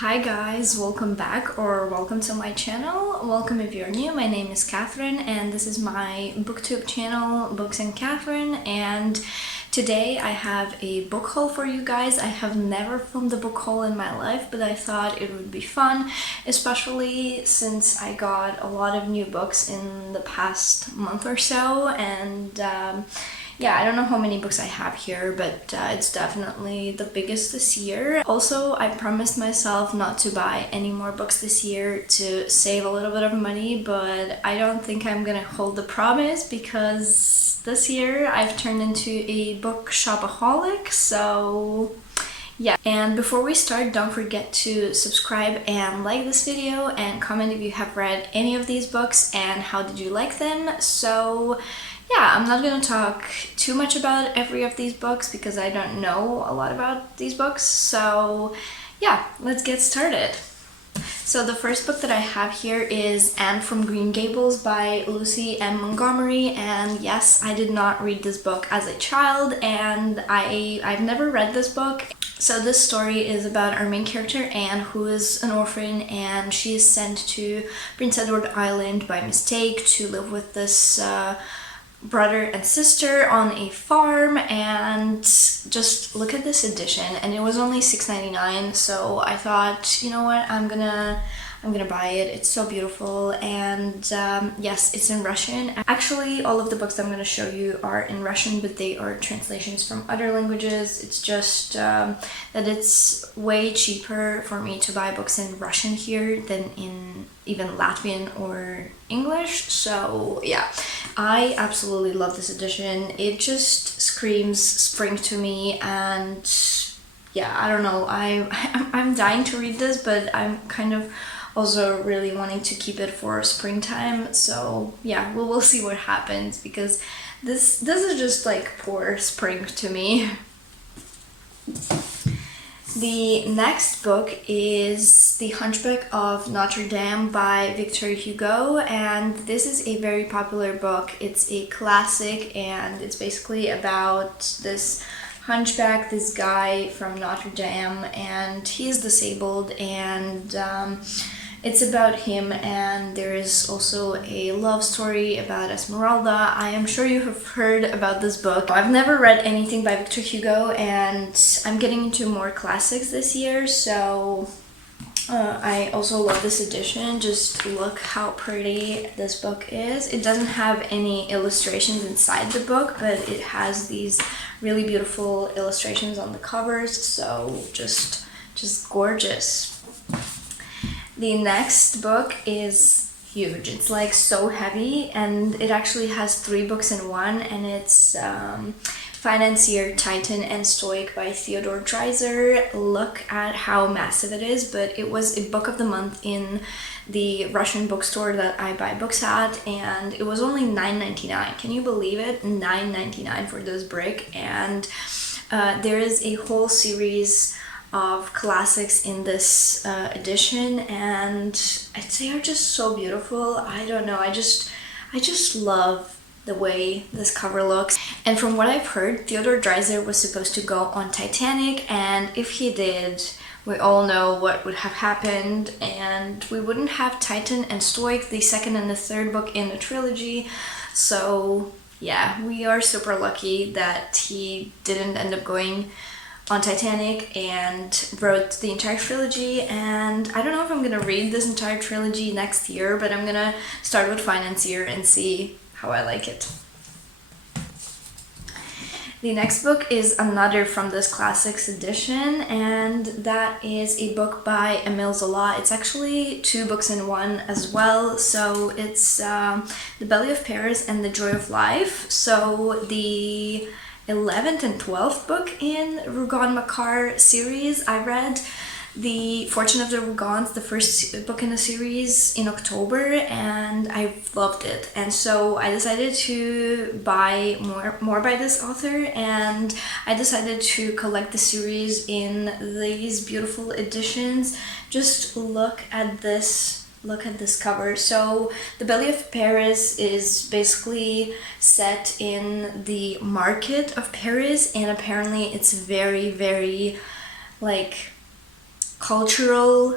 Hi guys, welcome back or welcome to my channel. Welcome if you're new. My name is Catherine and this is my booktube channel, Books and Catherine, and today I have a book haul for you guys. I have never filmed a book haul in my life, but I thought it would be fun, especially since I got a lot of new books in the past month or so, and yeah, I don't know how many books I have here, but it's definitely the biggest this year. Also, I promised myself not to buy any more books this year to save a little bit of money, but I don't think I'm gonna hold the promise because this year I've turned into a book shopaholic, so yeah. And before we start, don't forget to subscribe and like this video and comment if you have read any of these books and how did you like them. So yeah, I'm not gonna talk too much about every of these books because I don't know a lot about these books. So yeah, let's get started. So the first book that I have here is Anne from Green Gables by Lucy M. Montgomery, and yes, I did not read this book as a child, and I've never read this book. So this story is about our main character Anne, who is an orphan, and she is sent to Prince Edward Island by mistake to live with this brother and sister on a farm. And just look at this edition, and it was only $6.99, so I thought, you know what, I'm gonna buy it. It's so beautiful, and yes, it's in Russian. Actually, all of the books that I'm gonna show you are in Russian, but they are translations from other languages. It's just that it's way cheaper for me to buy books in Russian here than in even Latvian or English. So yeah, I absolutely love this edition. It just screams spring to me, and yeah, I don't know, I'm dying to read this, but I'm kind of also really wanting to keep it for springtime. So yeah, we will see what happens, because this is just like poor spring to me. The next book is The Hunchback of Notre Dame by Victor Hugo, and this is a very popular book. It's a classic, and it's basically about this hunchback, this guy from Notre Dame, and he's disabled, and it's about him, and there is also a love story about Esmeralda. I am sure you have heard about this book. I've never read anything by Victor Hugo, and I'm getting into more classics this year, so I also love this edition. Just look how pretty this book is. It doesn't have any illustrations inside the book, but it has these really beautiful illustrations on the covers, so just gorgeous. The next book is huge. It's like so heavy, and it actually has 3 books in one, and it's Financier, Titan, and Stoic by Theodore Dreiser. Look at how massive it is, but it was a book of the month in the Russian bookstore that I buy books at, and it was only $9.99. Can you believe it? $9.99 for this brick. And there is a whole series of classics in this edition, and I'd say are just so beautiful. I don't know, I just love the way this cover looks. And from what I've heard, Theodore Dreiser was supposed to go on Titanic, and if he did, we all know what would have happened, and we wouldn't have Titan and Stoic, the second and the third book in the trilogy. So yeah, we are super lucky that he didn't end up going on Titanic and wrote the entire trilogy. And I don't know if I'm gonna read this entire trilogy next year, but I'm gonna start with Financier and see how I like it. The next book is another from this classics edition, and that is a book by Émile Zola. It's actually 2 books in one as well. So it's The Belly of Paris and The Joy of Life. So the 11th and 12th book in Rougon-Macquart series. I read The Fortune of the Rougons, the first book in the series, in October, and I loved it. And so I decided to buy more by this author, and I decided to collect the series in these beautiful editions. Just look at this. Look at this cover. So The Belly of Paris is basically set in the market of Paris, and apparently it's very, very like cultural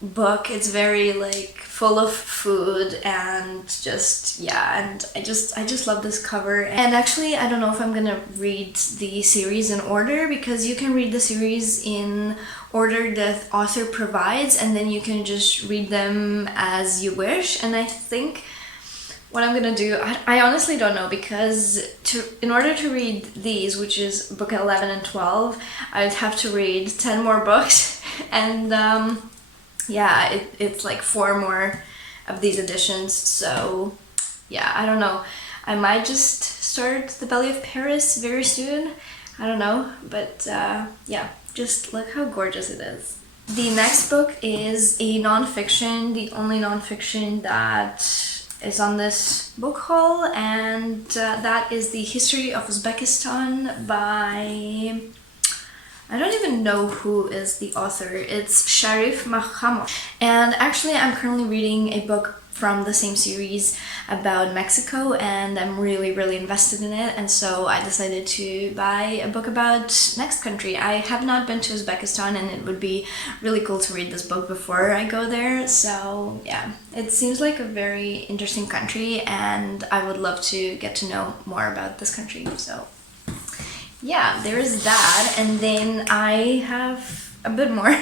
book. It's very like full of food and just, yeah, and I just love this cover. And actually, I don't know if I'm gonna read the series in order, because you can read the series in order the author provides, and then you can just read them as you wish. And I think what I'm gonna do, I honestly don't know, because in order to read these, which is book 11 and 12, I'd have to read 10 more books, and yeah, it's like 4 more of these editions. So yeah, I don't know, I might just start The Belly of Paris very soon, I don't know, but yeah, just look how gorgeous it is. The next book is a non-fiction, the only non-fiction that is on this book haul, and that is The History of Uzbekistan by, I don't even know who is the author. It's Sharif Mahamov. And actually, I'm currently reading a book from the same series about Mexico, and I'm really invested in it, and so I decided to buy a book about next country. I have not been to Uzbekistan, and it would be really cool to read this book before I go there. So yeah, it seems like a very interesting country, and I would love to get to know more about this country. So yeah, there is that, and then I have a bit more.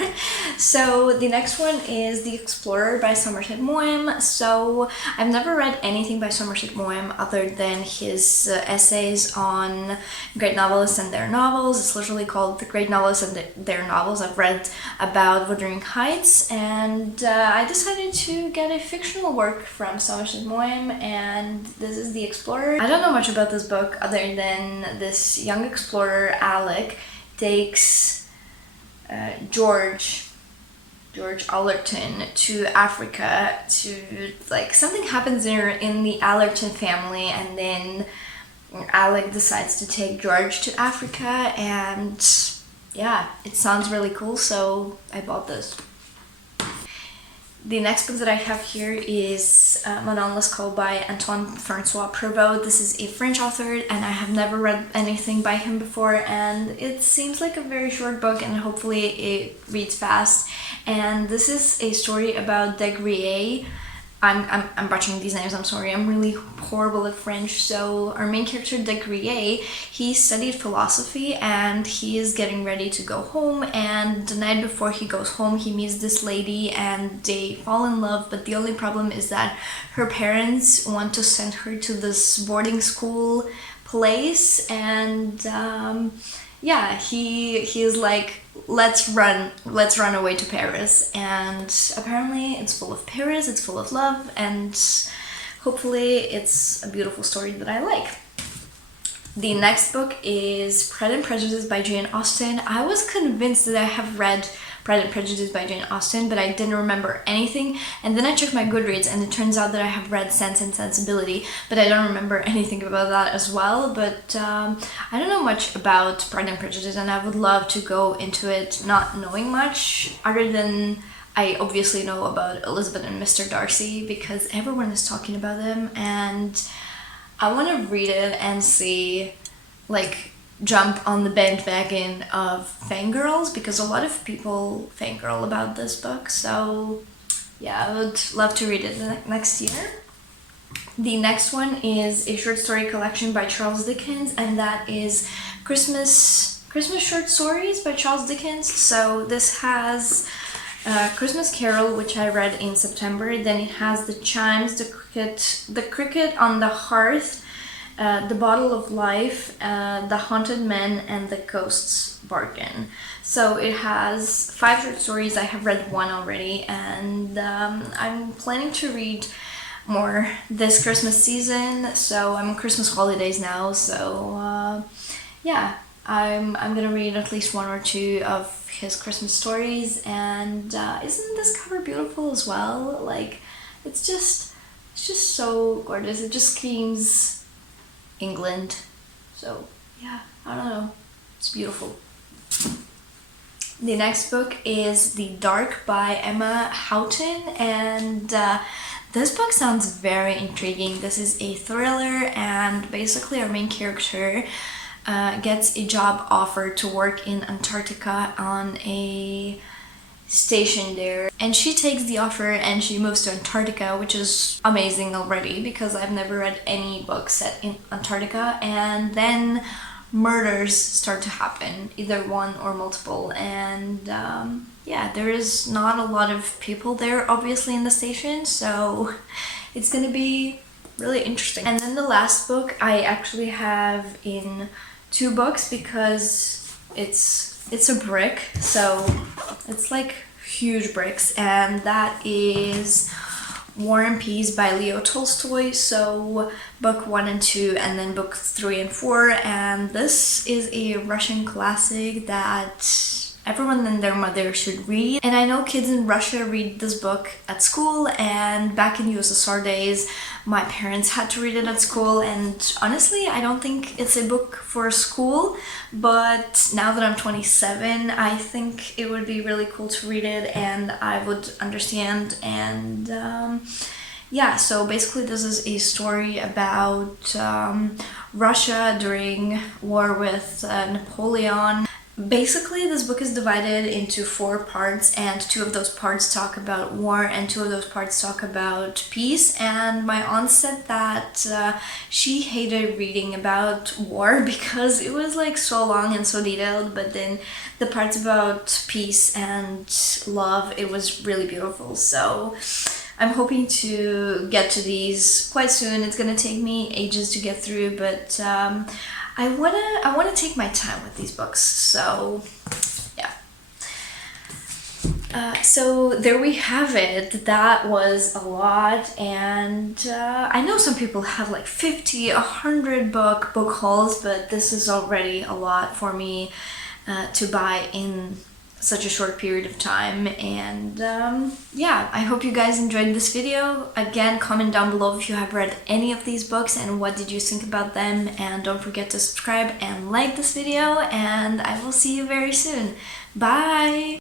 So the next one is The Explorer by Somerset Maugham. So I've never read anything by Somerset Maugham other than his essays on great novelists and their novels. It's literally called The Great Novelists and Their Novels. I've read about Wuthering Heights, and I decided to get a fictional work from Somerset Maugham, and this is The Explorer. I don't know much about this book other than this young explorer, Alec, takes George Allerton to Africa to, like, something happens there in the Allerton family, and then Alec decides to take George to Africa, and yeah, it sounds really cool, so I bought this. The next book that I have here is Manon Lescaut by Antoine Francois Prévost. This is a French author, and I have never read anything by him before, and it seems like a very short book, and hopefully it reads fast. And this is a story about De Grieux. I'm butchering these names, I'm sorry, I'm really horrible at French. So our main character, De Grieux, he studied philosophy, and he is getting ready to go home, and the night before he goes home he meets this lady and they fall in love, but the only problem is that her parents want to send her to this boarding school place, and yeah, he is like, let's run away to Paris, and apparently it's full of Paris, it's full of love, and hopefully it's a beautiful story that I like. The next book is Pride and Prejudice by Jane Austen. I was convinced that I have read Pride and Prejudice by Jane Austen, but I didn't remember anything, and then I checked my Goodreads, and it turns out that I have read Sense and Sensibility, but I don't remember anything about that as well. But I don't know much about Pride and Prejudice, and I would love to go into it not knowing much, other than I obviously know about Elizabeth and Mr. Darcy, because everyone is talking about them, and I want to read it and see, like, jump on the bandwagon of fangirls, because a lot of people fangirl about this book. So yeah, I would love to read it next year. The next one is a short story collection by Charles Dickens, and that is Christmas short stories by Charles Dickens. So this has Christmas Carol, which I read in September. Then it has The Chimes, The Cricket on the Hearth, The Bottle of Life, The Haunted Men, and The Ghost's Bargain. So it has 5 short stories. I have read 1 already, and I'm planning to read more this Christmas season. So I'm on Christmas holidays now, so yeah, I'm gonna read at least 1 or 2 of his Christmas stories. And isn't this cover beautiful as well? Like, it's just so gorgeous. It just screams England. So yeah, I don't know, it's beautiful. The next book is The Dark by Emma Houghton, and this book sounds very intriguing. This is a thriller, and basically our main character gets a job offer to work in Antarctica on a stationed there, and she takes the offer and she moves to Antarctica, which is amazing already because I've never read any book set in Antarctica. And then murders start to happen, either one or multiple, and yeah, there is not a lot of people there obviously in the station, so it's gonna be really interesting. And then the last book I actually have in 2 books because it's a brick, so it's like huge bricks, and that is War and Peace by Leo Tolstoy. So book 1 and 2, and then book 3 and 4, and this is a Russian classic that everyone and their mother should read. And I know kids in Russia read this book at school, and back in USSR days my parents had to read it at school, and honestly I don't think it's a book for school, but now that I'm 27 I think it would be really cool to read it and I would understand. And yeah, so basically this is a story about Russia during war with Napoleon. Basically, this book is divided into 4 parts, and 2 of those parts talk about war and 2 of those parts talk about peace. And my aunt said that she hated reading about war because it was like so long and so detailed, but then the parts about peace and love, it was really beautiful. So I'm hoping to get to these quite soon. It's gonna take me ages to get through, but I wanna take my time with these books, so yeah. So there we have it. That was a lot, and I know some people have like 50, 100 book hauls, but this is already a lot for me to buy in such a short period of time. And yeah, I hope you guys enjoyed this video. Again, comment down below if you have read any of these books and what did you think about them, and don't forget to subscribe and like this video, and I will see you very soon. Bye!